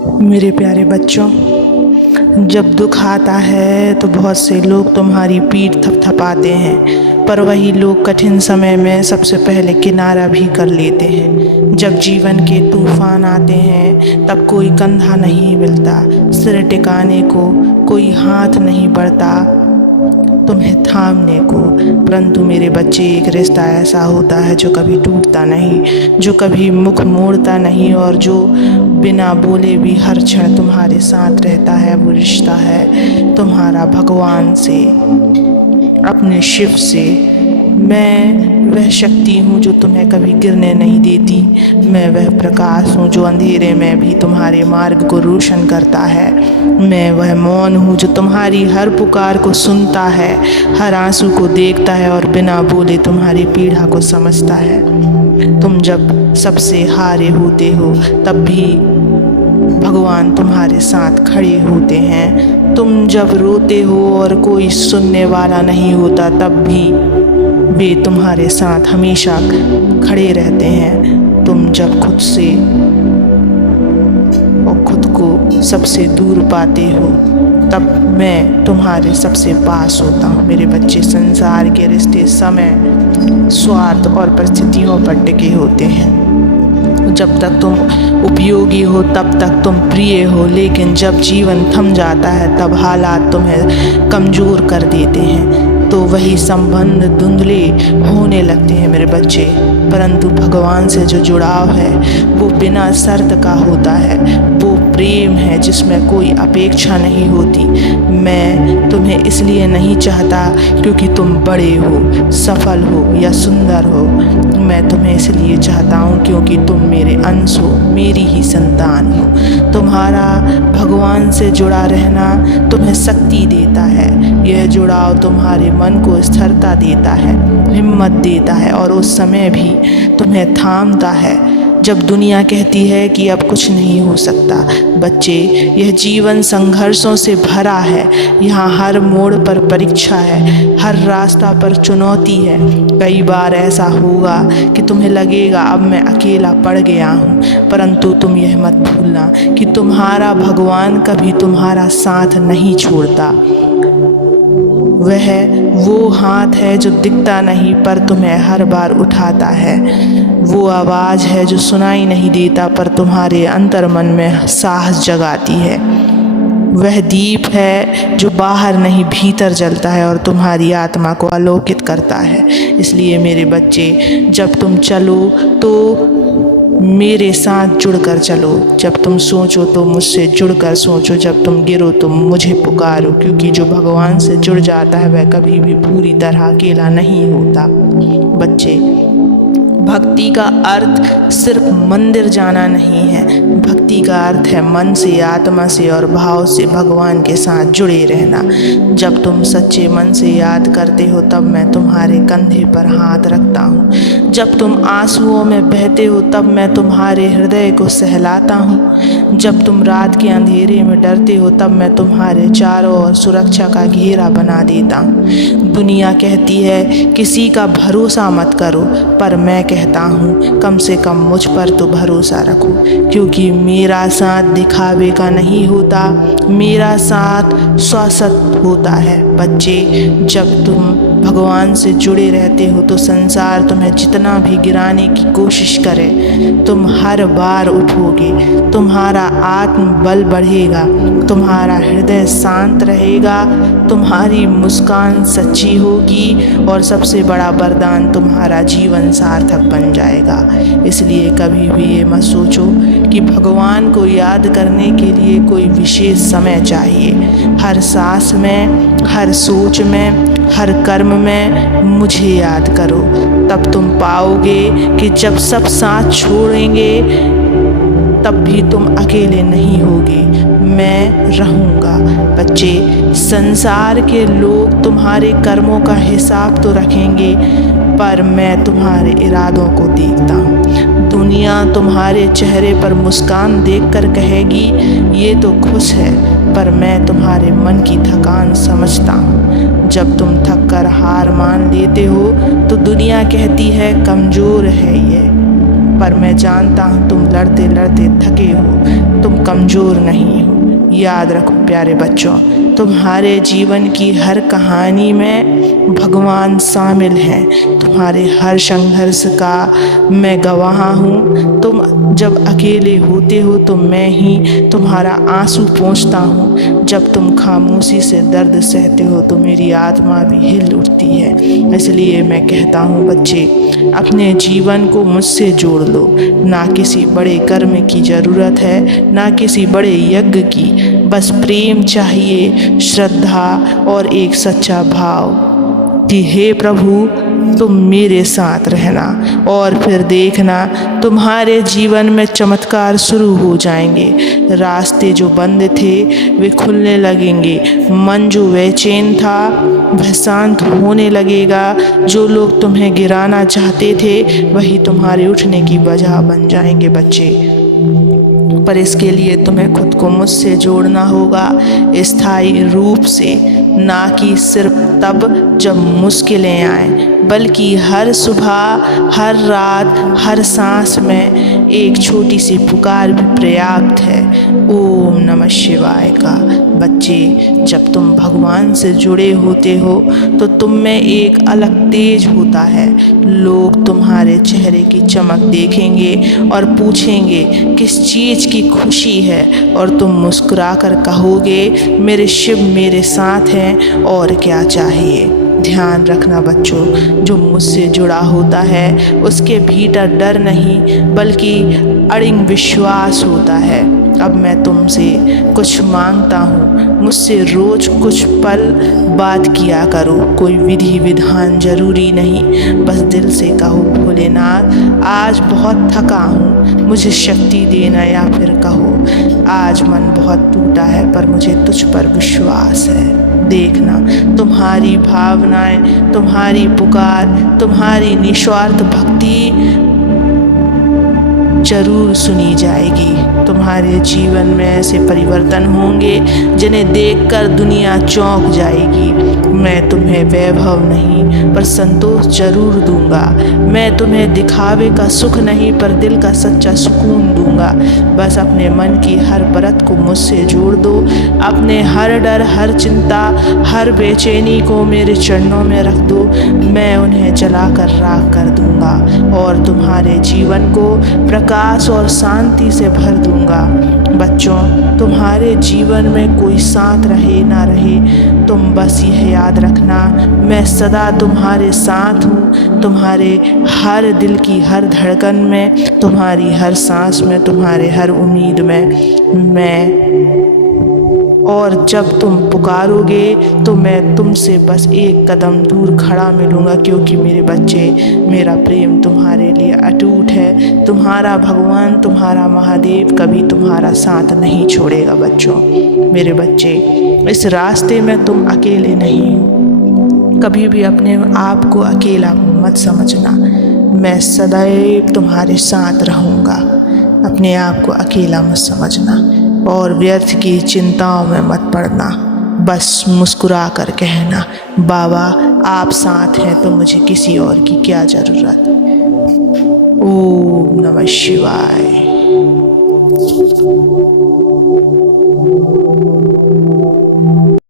मेरे प्यारे बच्चों, जब दुख आता है तो बहुत से लोग तुम्हारी पीठ थपथपाते हैं, पर वही लोग कठिन समय में सबसे पहले किनारा भी कर लेते हैं। जब जीवन के तूफान आते हैं तब कोई कंधा नहीं मिलता, सिर टिकाने को कोई हाथ नहीं बढ़ता तुम्हें थामने को। परंतु मेरे बच्चे, एक रिश्ता ऐसा होता है जो कभी टूटता नहीं, जो कभी मुख मोड़ता नहीं और जो बिना बोले भी हर क्षण तुम्हारे साथ रहता है। वो रिश्ता है तुम्हारा भगवान से, अपने शिव से। मैं वह शक्ति हूँ जो तुम्हें कभी गिरने नहीं देती। मैं वह प्रकाश हूँ जो अंधेरे में भी तुम्हारे मार्ग को रोशन करता है। मैं वह मौन हूँ जो तुम्हारी हर पुकार को सुनता है, हर आंसू को देखता है और बिना बोले तुम्हारी पीड़ा को समझता है। तुम जब सबसे हारे होते हो तब भी भगवान तुम्हारे साथ खड़े होते हैं। तुम जब रोते हो और कोई सुनने वाला नहीं होता तब भी वे तुम्हारे साथ हमेशा खड़े रहते हैं। तुम जब खुद से और खुद को सबसे दूर पाते हो तब मैं तुम्हारे सबसे पास होता हूँ। मेरे बच्चे, संसार के रिश्ते समय, स्वार्थ और परिस्थितियों पर टिके होते हैं। जब तक तुम उपयोगी हो तब तक तुम प्रिय हो, लेकिन जब जीवन थम जाता है तब हालात तुम्हें कमज़ोर कर देते हैं। तो वही संबंध धुंधले होने लगते हैं मेरे बच्चे। परंतु भगवान से जो जुड़ाव है वो बिना शर्त का होता है। वो प्रेम है जिसमें कोई अपेक्षा नहीं होती। मैं तुम्हें इसलिए नहीं चाहता क्योंकि तुम बड़े हो, सफल हो या सुंदर हो। मैं तुम्हें इसलिए चाहता हूँ क्योंकि तुम मेरे अंश हो, मेरी ही संतान हो। तुम्हारा भगवान से जुड़ा रहना तुम्हें शक्ति देता है। यह जुड़ाव तुम्हारे मन को स्थिरता देता है, हिम्मत देता है और उस समय भी तुम्हें थामता है जब दुनिया कहती है कि अब कुछ नहीं हो सकता। बच्चे, यह जीवन संघर्षों से भरा है। यहाँ हर मोड़ पर परीक्षा है, हर रास्ता पर चुनौती है। कई बार ऐसा होगा कि तुम्हें लगेगा अब मैं अकेला पड़ गया हूँ, परंतु तुम यह मत भूलना कि तुम्हारा भगवान कभी तुम्हारा साथ नहीं छोड़ता। वह वो हाथ है जो दिखता नहीं पर तुम्हें हर बार उठाता है। वो आवाज़ है जो सुनाई नहीं देता पर तुम्हारे अंतर्मन में साहस जगाती है। वह दीप है जो बाहर नहीं भीतर जलता है और तुम्हारी आत्मा को आलोकित करता है। इसलिए मेरे बच्चे, जब तुम चलो तो मेरे साथ जुड़कर चलो। जब तुम सोचो तो मुझसे जुड़कर सोचो। जब तुम गिरो तो मुझे पुकारो, क्योंकि जो भगवान से जुड़ जाता है वह कभी भी पूरी तरह अकेला नहीं होता। बच्चे, भक्ति का अर्थ सिर्फ मंदिर जाना नहीं है। भक्ति का अर्थ है मन से, आत्मा से और भाव से भगवान के साथ जुड़े रहना। जब तुम सच्चे मन से याद करते हो तब मैं तुम्हारे कंधे पर हाथ रखता हूँ। जब तुम आंसुओं में बहते हो तब मैं तुम्हारे हृदय को सहलाता हूँ। जब तुम रात के अंधेरे में डरते हो तब मैं तुम्हारे चारों ओर सुरक्षा का घेरा बना देता हूँ। दुनिया कहती है किसी का भरोसा मत करो, पर मैं कहता हूँ कम से कम मुझ पर तो भरोसा रखो, क्योंकि मेरा साथ दिखावे का नहीं होता, मेरा साथ शाश्वत होता है। बच्चे, जब तुम भगवान से जुड़े रहते हो तो संसार तुम्हें जितना भी गिराने की कोशिश करे, तुम हर बार उठोगे। तुम्हारा आत्मबल बढ़ेगा, तुम्हारा हृदय शांत रहेगा, तुम्हारी मुस्कान सच्ची होगी और सबसे बड़ा वरदान, तुम्हारा जीवन सार्थक बन जाएगा। इसलिए कभी भी ये मत सोचो कि भगवान को याद करने के लिए कोई विशेष समय चाहिए। हर सांस में, हर सोच में, हर कर्म में मुझे याद करो। तब तुम पाओगे कि जब सब साथ छोड़ेंगे तब भी तुम अकेले नहीं होगे, मैं रहूँगा। बच्चे, संसार के लोग तुम्हारे कर्मों का हिसाब तो रखेंगे, पर मैं तुम्हारे इरादों को देखता हूँ। दुनिया तुम्हारे चेहरे पर मुस्कान देखकर कहेगी ये तो खुश है, पर मैं तुम्हारे मन की थकान समझता हूँ। जब तुम थक कर हार मान लेते हो तो दुनिया कहती है कमज़ोर है ये, पर मैं जानता हूँ तुम लड़ते लड़ते थके हो, तुम कमज़ोर नहीं हो। याद रखो प्यारे बच्चों, तुम्हारे जीवन की हर कहानी में भगवान शामिल हैं। तुम्हारे हर संघर्ष का मैं गवाह हूँ। तुम जब अकेले होते हो तो मैं ही तुम्हारा आंसू पोंछता हूँ। जब तुम खामोशी से दर्द सहते हो तो मेरी आत्मा भी हिल उठती है। इसलिए मैं कहता हूँ बच्चे, अपने जीवन को मुझसे जोड़ लो। ना किसी बड़े कर्म की ज़रूरत है, ना किसी बड़े यज्ञ की, बस प्रेम चाहिए, श्रद्धा और एक सच्चा भाव कि हे प्रभु तुम मेरे साथ रहना, और फिर देखना तुम्हारे जीवन में चमत्कार शुरू हो जाएंगे। रास्ते जो बंद थे वे खुलने लगेंगे, मन जो बेचैन था वह शांत होने लगेगा। जो लोग तुम्हें गिराना चाहते थे वही तुम्हारे उठने की वजह बन जाएंगे बच्चे। पर इसके लिए तुम्हें खुद को मुझसे जोड़ना होगा, स्थायी रूप से, ना कि सिर्फ तब जब मुश्किलें आएं, बल्कि हर सुबह, हर रात, हर सांस में एक छोटी सी पुकार भी पर्याप्त है। ओम नमः शिवाय का। बच्चे, जब तुम भगवान से जुड़े होते हो तो तुम में एक अलग तेज होता है। लोग तुम्हारे चेहरे की चमक देखेंगे और पूछेंगे किस चीज़ की खुशी है, और तुम मुस्कुरा कर कहोगे मेरे शिव मेरे साथ हैं, और क्या चाहिए। ध्यान रखना बच्चों, जो मुझसे जुड़ा होता है उसके भीतर डर नहीं बल्कि अड़िंग विश्वास होता है। अब मैं तुमसे कुछ मांगता हूँ, मुझसे रोज़ कुछ पल बात किया करो। कोई विधि विधान जरूरी नहीं, बस दिल से कहो भोलेनाथ आज बहुत थका हूँ, मुझे शक्ति देना, या फिर कहो आज मन बहुत टूटा है पर मुझे तुझ पर विश्वास है। देखना तुम्हारी भावनाएं, तुम्हारी पुकार, तुम्हारी निस्वार्थ भक्ति जरूर सुनी जाएगी। तुम्हारे जीवन में ऐसे परिवर्तन होंगे जिन्हें देखकर दुनिया चौंक जाएगी। मैं तुम्हें वैभव नहीं पर संतोष जरूर दूंगा। मैं तुम्हें दिखावे का सुख नहीं पर दिल का सच्चा सुकून दूंगा। बस अपने मन की हर परत को मुझसे जोड़ दो। अपने हर डर, हर चिंता, हर बेचैनी को मेरे चरणों में रख दो। मैं उन्हें जलाकर राख कर दूंगा और तुम्हारे जीवन को प्रकाश और शांति से भर दूंगा। बच्चों, तुम्हारे जीवन में कोई साथ रहे ना रहे, तुम बस यह याद रखना मैं सदा तुम्हारे साथ हूँ। तुम्हारे हर दिल की हर धड़कन में, तुम्हारी हर सांस में, तुम्हारे हर उम्मीद में मैं। और जब तुम पुकारोगे तो मैं तुमसे बस एक कदम दूर खड़ा मिलूँगा, क्योंकि मेरे बच्चे, मेरा प्रेम तुम्हारे लिए अटूट है। तुम्हारा भगवान, तुम्हारा महादेव कभी तुम्हारा साथ नहीं छोड़ेगा। बच्चों, मेरे बच्चे, इस रास्ते में तुम अकेले नहीं हो। कभी भी अपने आप को अकेला मत समझना। मैं सदैव तुम्हारे साथ रहूँगा। अपने आप को अकेला मत समझना और व्यर्थ की चिंताओं में मत पड़ना। बस मुस्कुरा कर कहना, बाबा आप साथ हैं तो मुझे किसी और की क्या ज़रूरत। ओम नमः शिवाय।